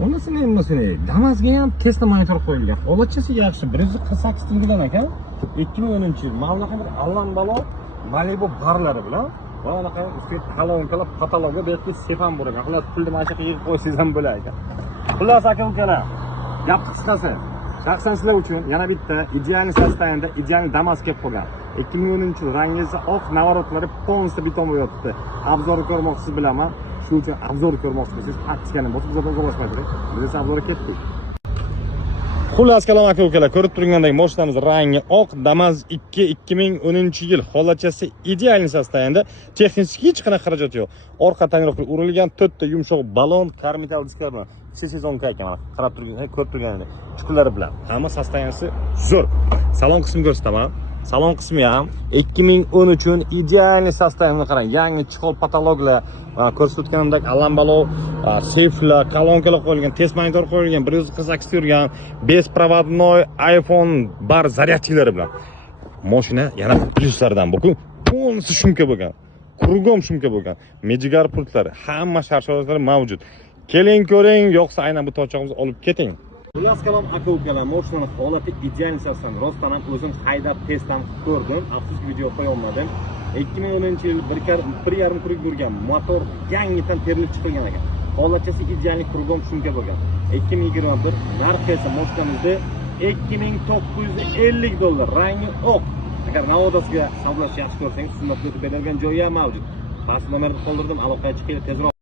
Unisi Damas'ga ham Tesla monitor qo'yilgan. Holatchasi yaxshi. 148 tinggidan ekan. 2010-yil. Ma'lumotga bir allambalo Malibu barlari bilan va anaqa ustiga kolonkalar patologiya berib sefam bor ekan. Xullas pulni mana shu yerga yig'ib qo'ysangiz ham bo'lar ekan. Xullas aka-ukalar, gap qisqasi. Shaxsan sizlar uchun yana bitta ideal sostavda ideal Damas kelib qolgan. 2010-yil rangi esa oq, navorotlari polностью beton bo'lyapti. Obzorni ko'rmoqchisiz bilaman. Shu uchun obzor ko'rmoqchi bo'lsangiz, taktikani bosib bizga ulaşmaydi. Biz esa obzorga ketdik. Xullas kalom aka-ukalar, ko'rib turgandek mashinamiz rangi oq, Damas 2 2010-yil. Holatchasi ideal sostavda, texnik hech qanaqa xarajat yo'q. Orqa tangroqga urilgan 4 ta yumshoq balon, karmital disklar bilan все sezonka ekan. Qarab turgan, ko'rib turganingizdek, chuqurlari bilan. Hamma sostaviyasi zo'r. Salon qismini ko'rsataman. Salon qismi ham 2013 ideal sostavini qarang. Yangi chihol patologlar, ko'rsatganimdek allambalo seyflar, kolonkalar qo'yilgan, test monitor qo'yilgan, 148 turgan, bespроводной iPhone bar zaryadchilari bilan. Mashina yana plyuslaridan bu полностью shumka bo'lgan. Kruгом shumka bo'lgan. Mejigar pultlari, hamma shart-sharoitlari mavjud. Keling ko'ring, yo'qsa aynan bu tochog'imizni olib keting. Xullas kalom aka-ukalar, mashinaning holati ideal hisoblanadi. Rostdan ham o'zim haydab testdan ko'rdim. Afsuski video qo'ya olmadim. 2010-yil 1,5 krug yurgan motor yangidan terilib chiqilgan ekan. Holatchasi ideal Kruгом shumka bo'lgan. 2021 narxi esa mashinamizda $2950. Rangi oq. Agar navodasiga savdolash yaxshi ko'rsangiz, sizga o'tib beradigan joyi ham mavjud. Past nomerni qoldirdim, aloqaga chiqing tezroq.